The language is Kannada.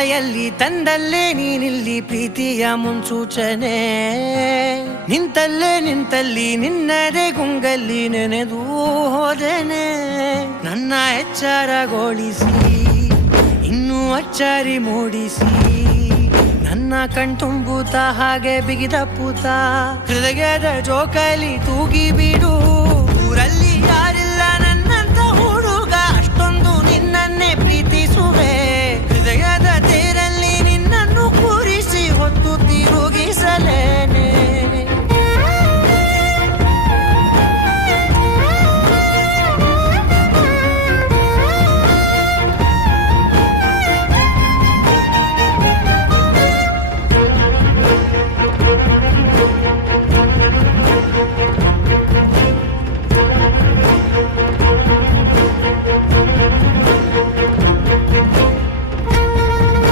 ಲಯಲ್ಲಿ ತಂದಲ್ಲೇ ನೀನಿಲ್ಲಿ ಪ್ರೀತಿಯ ಮುನ್ಸೂಚನೆ ನಿಂತಲ್ಲಿ ನಿನ್ನದೇ ಗುಂಗಲ್ಲಿ ನೆನೆದು ಹೋದೆನೆ ನನ್ನ ಎಚ್ಚರಗೊಳಿಸಿ ಇನ್ನೂ ಅಚ್ಚರಿ ಮೂಡಿಸಿ ನನ್ನ ಕಣ್ತುಂಬುತ್ತ ಹಾಗೆ ಬಿಗಿದ ಪೂತ ಹೃದಯದ ಜೋಕಾಲಿ ತೂಗಿ ಬಿಡು